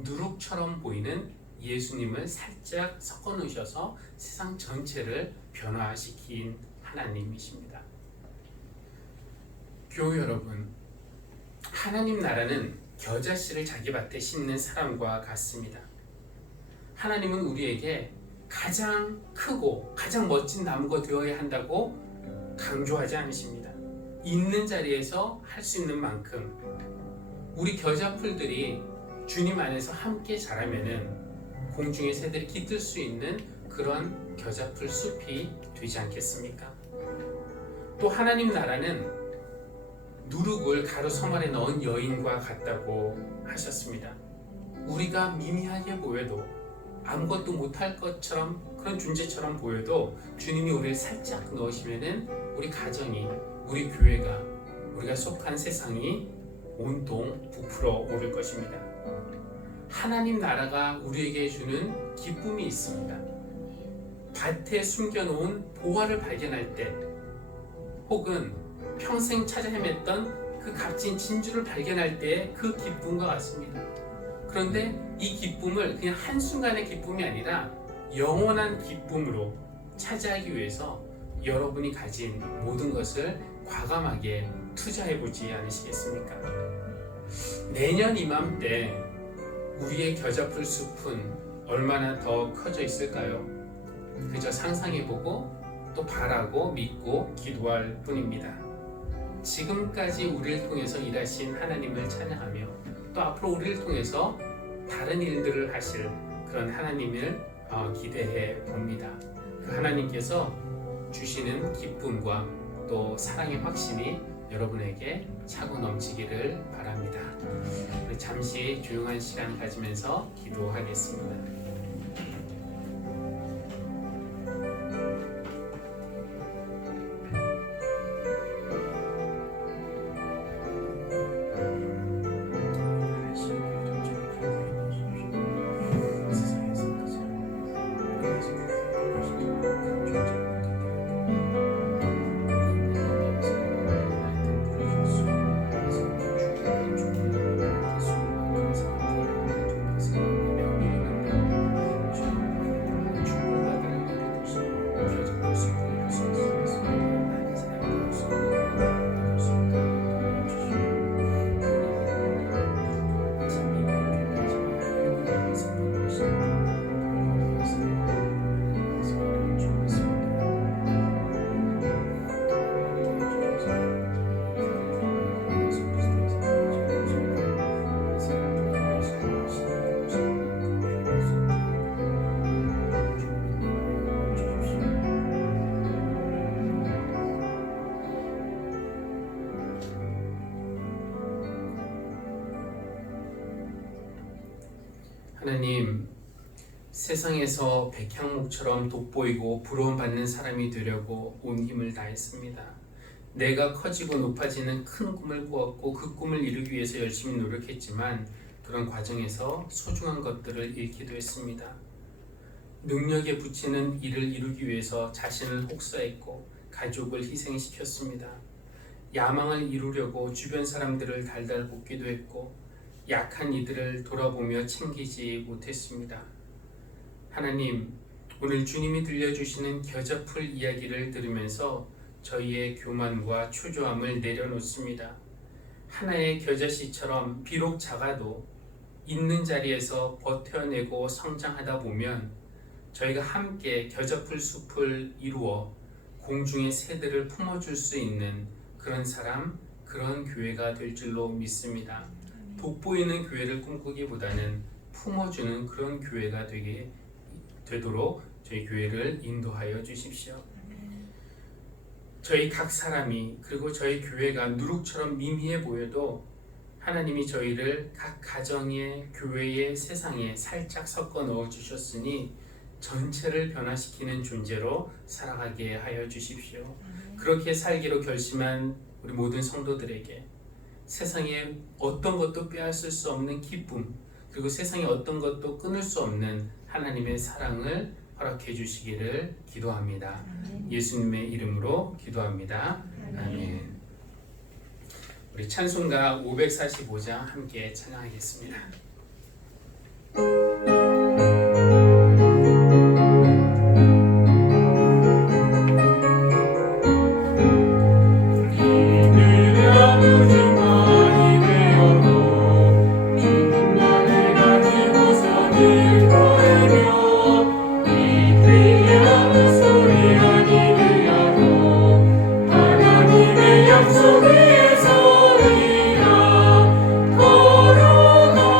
누룩처럼 보이는 예수님을 살짝 섞어 놓으셔서 세상 전체를 변화시킨 하나님이십니다. 교우 여러분, 하나님 나라는 겨자씨를 자기 밭에 심는 사람과 같습니다. 하나님은 우리에게 가장 크고 가장 멋진 나무가 되어야 한다고 강조하지 않으십니다. 있는 자리에서 할 수 있는 만큼 우리 겨자풀들이 주님 안에서 함께 자라면은 공중의 새들이 깃들 수 있는 그런 겨자풀 숲이 되지 않겠습니까? 또 하나님 나라는 누룩을 가루 성알에 넣은 여인과 같다고 하셨습니다. 우리가 미미하게 보여도 아무것도 못할 것처럼 그런 존재처럼 보여도 주님이 우리를 살짝 넣으시면은 우리 가정이, 우리 교회가, 우리가 속한 세상이 온통 부풀어 오를 것입니다. 하나님 나라가 우리에게 주는 기쁨이 있습니다. 밭에 숨겨놓은 보화를 발견할 때, 혹은 평생 찾아 헤맸던 그 값진 진주를 발견할 때의 그 기쁨과 같습니다. 그런데 이 기쁨을 그냥 한순간의 기쁨이 아니라 영원한 기쁨으로 차지하기 위해서 여러분이 가진 모든 것을 과감하게 투자해보지 않으시겠습니까? 내년 이맘때 우리의 겨자풀 숲은 얼마나 더 커져 있을까요? 그저 상상해보고 또 바라고 믿고 기도할 뿐입니다. 지금까지 우리를 통해서 일하신 하나님을 찬양하며 또 앞으로 우리를 통해서 다른 일들을 하실 그런 하나님을 기대해 봅니다. 그 하나님께서 주시는 기쁨과 또 사랑의 확신이 여러분에게 차고 넘치기를 바랍니다. 우리 잠시 조용한 시간 가지면서 기도하겠습니다. 하나님, 세상에서 백향목처럼 돋보이고 부러움받는 사람이 되려고 온 힘을 다했습니다. 내가 커지고 높아지는 큰 꿈을 꾸었고 그 꿈을 이루기 위해서 열심히 노력했지만 그런 과정에서 소중한 것들을 잃기도 했습니다. 능력에 부치는 일을 이루기 위해서 자신을 혹사했고 가족을 희생시켰습니다. 야망을 이루려고 주변 사람들을 달달 볶기도 했고 약한 이들을 돌아보며 챙기지 못했습니다. 하나님, 오늘 주님이 들려주시는 겨자풀 이야기를 들으면서 저희의 교만과 초조함을 내려놓습니다. 하나의 겨자씨처럼 비록 작아도 있는 자리에서 버텨내고 성장하다 보면 저희가 함께 겨자풀 숲을 이루어 공중의 새들을 품어줄 수 있는 그런 사람, 그런 교회가 될 줄로 믿습니다. 돋보이는 교회를 꿈꾸기보다는 품어주는 그런 교회가 되도록 저희 교회를 인도하여 주십시오. 저희 각 사람이 그리고 저희 교회가 누룩처럼 미미해 보여도 하나님이 저희를 각 가정에, 교회에, 세상에 살짝 섞어 넣어 주셨으니 전체를 변화시키는 존재로 살아가게 하여 주십시오. 그렇게 살기로 결심한 우리 모든 성도들에게 세상에 어떤 것도 빼앗을 수 없는 기쁨, 그리고 세상에 어떤 것도 끊을 수 없는 하나님의 사랑을 허락해 주시기를 기도합니다. 예수님의 이름으로 기도합니다. 아멘. 우리 찬송가 545장 함께 찬양하겠습니다. 약속 위에서 우리가 걸어갔음이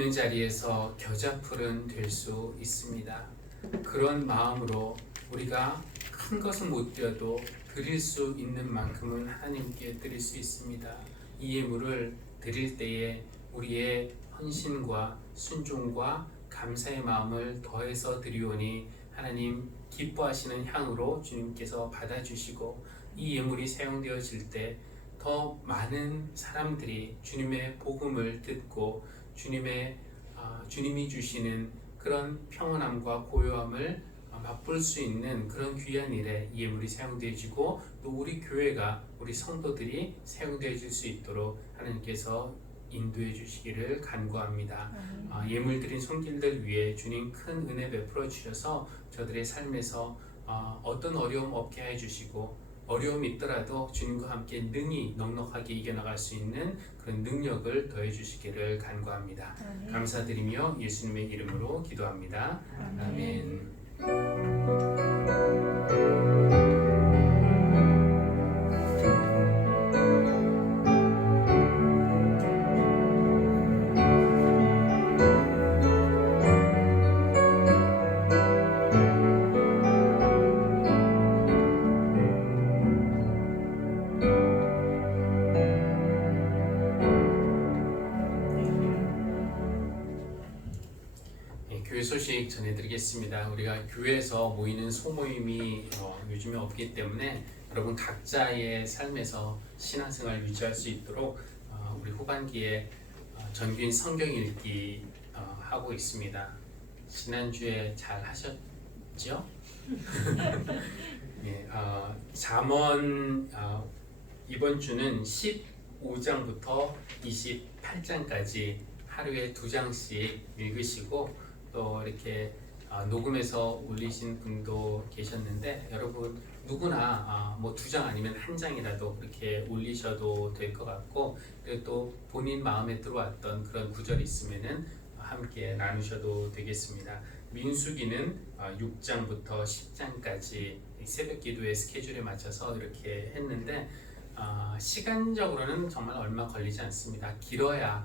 있는 자리에서 겨자풀은 될 수 있습니다. 그런 마음으로 우리가 큰 것은 못 드려도 드릴 수 있는 만큼은 하나님께 드릴 수 있습니다. 이 예물을 드릴 때에 우리의 헌신과 순종과 감사의 마음을 더해서 드리오니 하나님 기뻐하시는 향으로 주님께서 받아주시고 이 예물이 사용되어질 때 더 많은 사람들이 주님의 복음을 듣고 주님이 주시는 그런 평안함과 고요함을 맛볼 수 있는 그런 귀한 일에 이 예물이 사용되어지고 또 우리 교회가 우리 성도들이 사용되어질 수 있도록 하나님께서 인도해 주시기를 간구합니다. 예물 드린 손길들 위해 주님 큰 은혜 베풀어 주셔서 저들의 삶에서 어떤 어려움 없게 해 주시고 어려움이 있더라도 주님과 함께 능히 넉넉하게 이겨나갈 수 있는 그런 능력을 더해 주시기를 간구합니다. 감사드리며 예수님의 이름으로 기도합니다. 아멘. 교회 소식 전해드리겠습니다. 우리가 교회에서 모이는 소모임이 요즘에 없기 때문에 여러분 각자의 삶에서 신앙생활 유지할 수 있도록 우리 후반기에 전교인 성경 읽기 하고 있습니다. 지난주에 잘 하셨죠? 네, 잠언 이번 주는 15장부터 28장까지 하루에 2장씩 읽으시고 또 이렇게 녹음해서 올리신 분도 계셨는데 여러분 누구나 뭐 2장 아니면 1장이라도 그렇게 올리셔도 될 것 같고 그리고 또 본인 마음에 들어왔던 그런 구절이 있으면은 함께 나누셔도 되겠습니다. 민수기는 6장부터 10장까지 새벽 기도의 스케줄에 맞춰서 이렇게 했는데 시간적으로는 정말 얼마 걸리지 않습니다. 길어야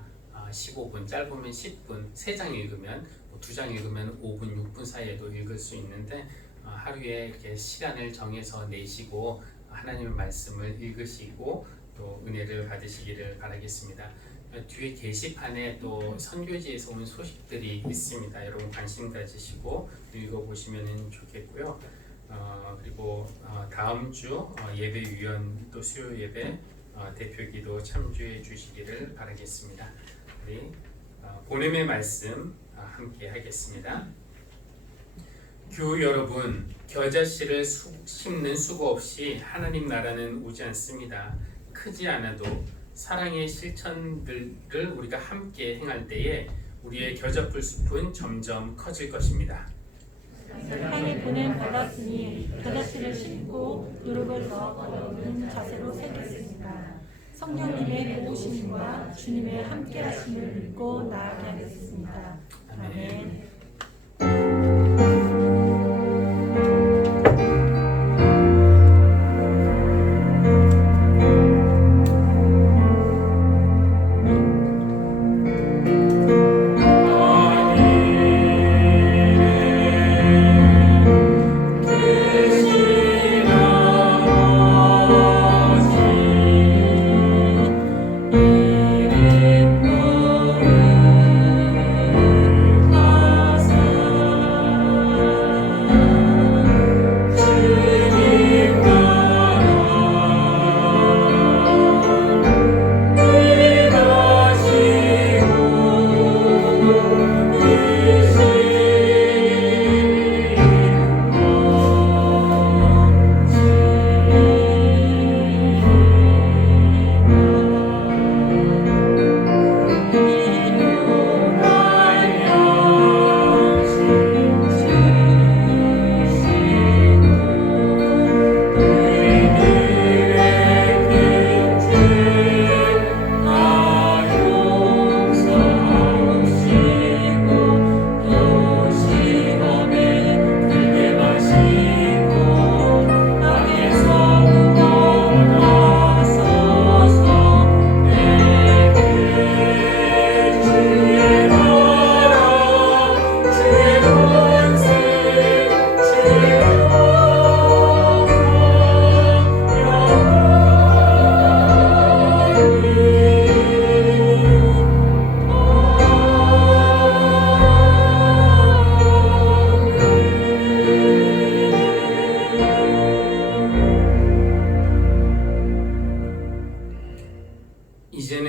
15분, 짧으면 10분, 3장 읽으면 2장 읽으면 5분, 6분 사이에도 읽을 수 있는데 하루에 이렇게 시간을 정해서 내시고 하나님의 말씀을 읽으시고 또 은혜를 받으시기를 바라겠습니다. 뒤에 게시판에 또 선교지에서 온 소식들이 있습니다. 여러분 관심 가지시고 읽어보시면 좋겠고요. 그리고 다음 주 예배위원 또 수요 예배 대표기도 참조해 주시기를 바라겠습니다. 우리 본음의 말씀 함께 하겠습니다. 교우 여러분, 겨자씨를 심는 수고 없이 하나님 나라는 오지 않습니다. 크지 않아도 사랑의 실천들을 우리가 함께 행할 때에 우리의 겨자풀 숲은 점점 커질 것입니다. 세상에 보낸 받았으니 겨자씨를 심고 누룩을 거두는 자세로 세겠습니다. 성령님의 도우심과 주님의 함께하심을 믿고 나아가게 하겠습니다. 아멘. 이름 부르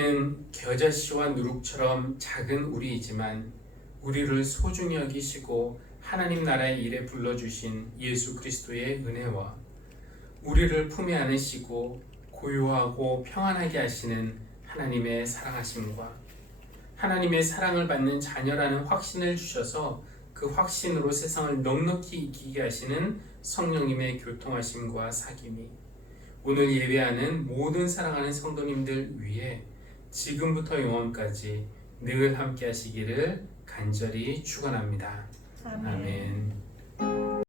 우리는 겨자씨와 누룩처럼 작은 우리이지만 우리를 소중히 여기시고 하나님 나라의 일에 불러주신 예수 그리스도의 은혜와 우리를 품에 안으시고 고요하고 평안하게 하시는 하나님의 사랑하심과 하나님의 사랑을 받는 자녀라는 확신을 주셔서 그 확신으로 세상을 넉넉히 이기게 하시는 성령님의 교통하심과 사귐이 오늘 예배하는 모든 사랑하는 성도님들 위해 지금부터 영원까지 늘 함께 하시기를 간절히 축원합니다. 아멘. 아멘.